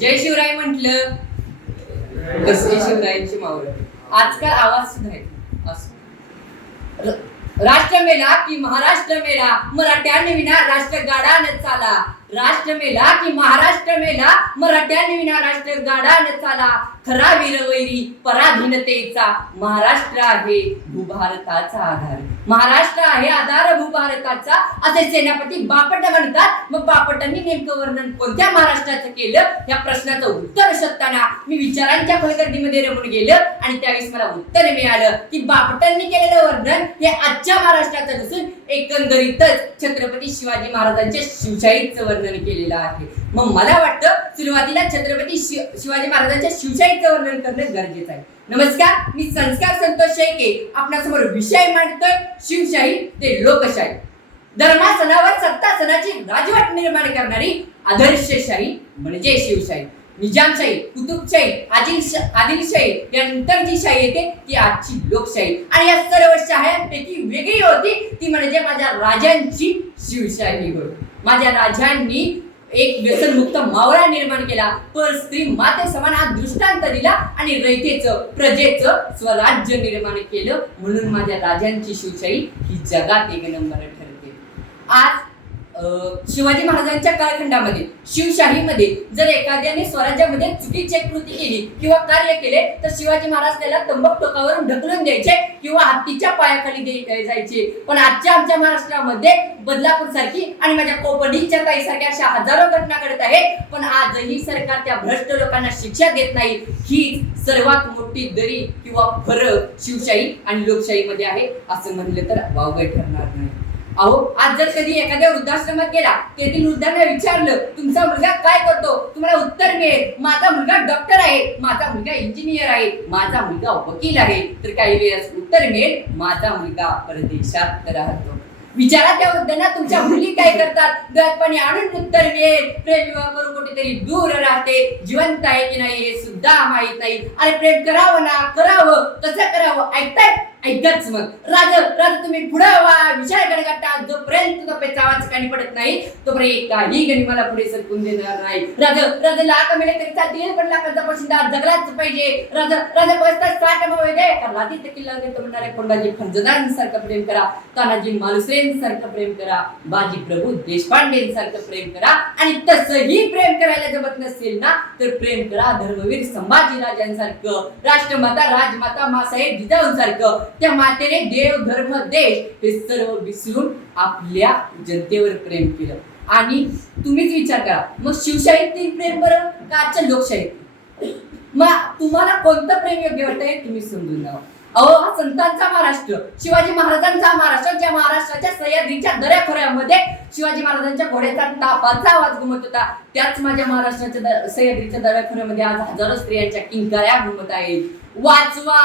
जय शिवराय म्हटलं कसली शिवरायांची मावळ. आजकाल आवाज सुद्धा आहे असं राष्ट्र मेला की महाराष्ट्र मेला, मराठ्यांनी विना राष्ट्र गाडा न चाला. राष्ट्र मेला की महाराष्ट्र मेला, मराठ्यांनी विना राष्ट्र गाडा न चाला. खरा वीरवैरी पराधीनतेचा, महाराष्ट्र आहे भूभारताचा आधार. महाराष्ट्र आहे आधार भूभारताचा, असे सेनापती बापट म्हणतात. मग बापटांनी नेमकं वर्णन कोणत्या महाराष्ट्राचं केलं या प्रश्नाचं उत्तर शोधताना मी विचारांच्या फलगर्दीमध्ये रमून गेलं आणि त्यावेळेस मला उत्तर मिळालं की बापटांनी केलेलं वर्णन हे आजच्या महाराष्ट्राचं नसून एकंदरीतच छत्रपती शिवाजी महाराजांच्या शिवशाहीचं वर्णन केलेलं आहे. मग मला वाटतं सुरुवातीला छत्रपती शिवाजी महाराजांच्या शिवशाहीचं वर्णन करणं गरजेचं आहे. नमस्कार, मी संस्कार संतोष शेळके आपणासमोर विषय मांडतोय शिवशाही ते लोकशाही. धर्मासनावर सत्तासनाची राजवट निर्माण करणारी आदर्शशाही म्हणजे शिवशाही. निजामशाही, कुतुबशाही, आदिलशाही यानंतर जी शाही येते ती आजची लोकशाही. आणि या सर्व शाह्यांपैकी वेगळी होती ती म्हणजे माझ्या राजांची शिवशाही होती. माझ्या राजांनी एक व्यसनमुक्त मावळा निर्माण केला, पर स्त्री माते समान हा दृष्टांत दिला आणि रयतेचं प्रजेचं स्वराज्य निर्माण केलं. म्हणून माझ्या राजांची शिवशाही ही जगात एक नंबर ठरते. आज शिवाजी महाराजांच्या कालखंडामध्ये शिवशाहीमध्ये जर एखाद्याने स्वराज्यामध्ये चुकीची कृती केली किंवा कार्य केले तर शिवाजी महाराज त्याला तंबक टोकावरून ढकलून द्यायचे किंवा हत्तीच्या पायाखाली जायचे. पण आजच्या आमच्या महाराष्ट्रामध्ये बदलापूर सारखी आणि माझ्या कोकणीच्या ताई सारख्या अशा हजारो घटना घडत आहेत, पण आजही सरकार त्या भ्रष्ट लोकांना शिक्षा देत नाही. ही सर्वात मोठी दरी किंवा फरक शिवशाही आणि लोकशाहीमध्ये आहे असं म्हणलं तर वावगं ठरणार नाही. अहो, आज जर कधी एखाद्या वृद्धाश्रमात गेला, तेथील वृद्धांना विचारलं तुमचा मुलगा काय करतो, तुम्हाला उत्तर मिळेल माझा मुलगा डॉक्टर आहे, माझा मुलगा इंजिनियर आहे, माझा मुलगा वकील आहे. तर काही वेळेस उत्तर मिळेल माझा मुलगा परदेशात राहतो. विचारा त्या वृद्धांना तुमच्या मुली काय करतात, दळपणी आणून उत्तर मिळेल प्रेम विवाह करून कुठेतरी दूर राहते, जिवंत आहे की नाही हे सुद्धा माहित नाही. अरे प्रेम करावं ना, करावं कसं करावं ऐकताय, ऐकच. मग राजा तुम्ही पुढे वा, विषय गणगट्टा जोपर्यंत कपेचा आवाज कानी पडत नाही तोपर्यंत काही गणी मला पुढे सरकून देणार नाही. राजा लाख मिळे तरी चालतील पण लाखाचा पोशिंदा जगलाच पाहिजे. राजा बसतात स्वाट दे राजी ते किल्ला देतो म्हणणारे कोंडाजी फंजदारांसारखं प्रेम करा, तानाजी मालुसरेंसारखं प्रेम करा, बाजी प्रभू देशपांडेंसारखं प्रेम करा. आणि तसंही प्रेम करायला जमत नसेल ना तर प्रेम करा धर्मवीर संभाजी राजांसारखं, राष्ट्रमाता राजमाता मासाहेब जिजाऊंसारखं. त्या मातेने देव धर्म देश हे सर्व विसरून आपल्या जनतेवर प्रेम केलं. आणि तुम्हीच विचार करा मग शिवशाहीतील प्रेम बरं का आजच्या लोकशाहीत? मग तुम्हाला कोणतं प्रेम योग्य वाटतंय तुम्ही समजून घ्या. अहो, हा संतांचा महाराष्ट्र, शिवाजी महाराजांचा महाराष्ट्र, ज्या महाराष्ट्राच्या सह्याद्रीच्या दऱ्याखोऱ्यामध्ये शिवाजी महाराजांच्या घोड्याचा तापाचा आवाज घुमत होता, त्याच माझ्या महाराष्ट्राच्या सह्याद्रीच्या दऱ्याखोऱ्यामध्ये आज हजारो स्त्रियांच्या किंकाळ्या घुमत आहेत. वाचवा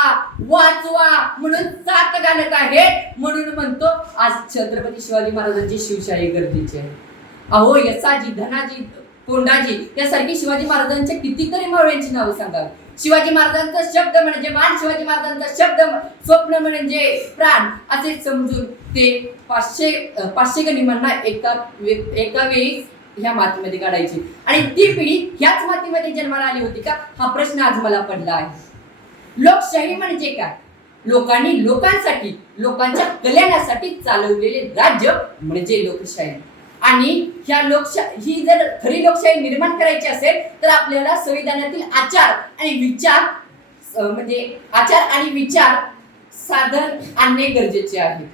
वाचवा म्हणून साथ घालत आहे. म्हणून म्हणतो आज छत्रपती शिवाजी महाराजांची शिवशाही गरजेची आहे. अहो, यसाजी, धनाजी, कोंडाजी यासारखी शिवाजी महाराजांच्या कितीतरी मावळ्यांची नावं सांगा. शिवाजी महाराजांचा शब्द म्हणजे मान, शिवाजी महाराजांचा शब्द स्वप्न म्हणजे प्राण असे समजून ते 500 गनिमांना एका वेळी ह्या मातीमध्ये काढायची. आणि ती पिढी ह्याच मातीमध्ये जन्माला आली होती का हा प्रश्न आज मला पडला आहे. लोकशाही म्हणजे काय? लोकांनी लोकांसाठी, लोकांच्या कल्याणासाठी चालवलेले राज्य म्हणजे लोकशाही. आणि ह्या ही जर खरी लोकशाही निर्माण करायची असेल तर आपल्याला संविधानातील आचार आणि विचार साधन आणणे गरजेचे आहे.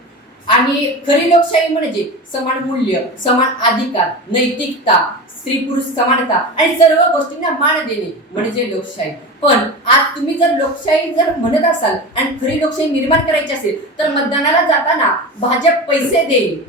आणि खरी लोकशाही म्हणजे समान मूल्य, समान अधिकार, नैतिकता, स्त्री पुरुष समानता आणि सर्व गोष्टींना मान देणे म्हणजे लोकशाही. पण आज तुम्ही जर लोकशाही जर म्हणत असाल आणि खरी लोकशाही निर्माण करायची असेल तर मतदानाला जाताना भाजप पैसे देईल,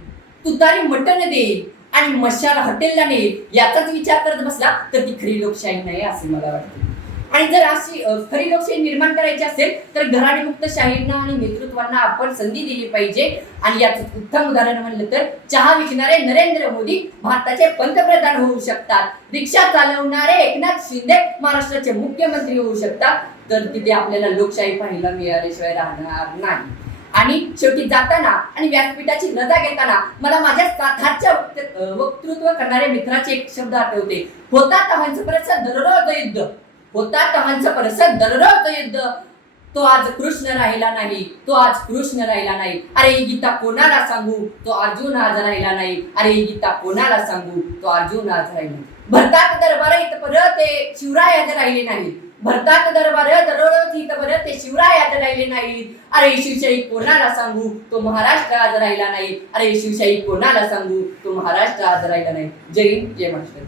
तुतारी मटण देईल आणि मशाल हॉटेलला नेईल याचाच विचार करत बसला तर ती खरी लोकशाही नाही असं मला वाटतं. आणि जर अशी खरी लोकशाही निर्माण करायची असेल तर घराणेमुक्त शाहींना आणि नेतृत्वांना आपण संधी दिली पाहिजे. आणि याचं उत्तम उदाहरण म्हणलं तर चहा विकणारे नरेंद्र मोदी भारताचे पंतप्रधान होऊ शकतात, रिक्षा चालवणारे एकनाथ शिंदे महाराष्ट्राचे मुख्यमंत्री होऊ शकतात. तर तिथे आपल्याला लोकशाही पाहायला मिळाल्याशिवाय राहणार नाही. आणि शेवटी जाताना आणि व्यासपीठाची रजा घेताना मला माझ्या साखारच्या वक्तृत्व करणाऱ्या मित्राचे एक शब्द आठवते. होता तहांचं परस दररोज युद्ध, होता तहांचं परस दररोज युद्ध, तो आज कृष्ण राहिला नाही, तो आज कृष्ण राहिला नाही. अरे ही गीता कोणाला सांगू, तो अर्जुन आज राहिला नाही. अरे ही गीता कोणाला सांगू, तो अर्जुन आज राहिला नाही. भरतात दरबार इथं परत ते शिवराय आज राहिले नाही. भरतात दरबार दररोज इथं परत ते शिवराय आज राहिले नाही. अरे शिवशाही कोणाला सांगू, तो महाराष्ट्र आज राहिला नाही. अरे शिवशाही कोणाला सांगू, तो महाराष्ट्र आज राहिला नाही. जय हिंद, जय महाराष्ट्र.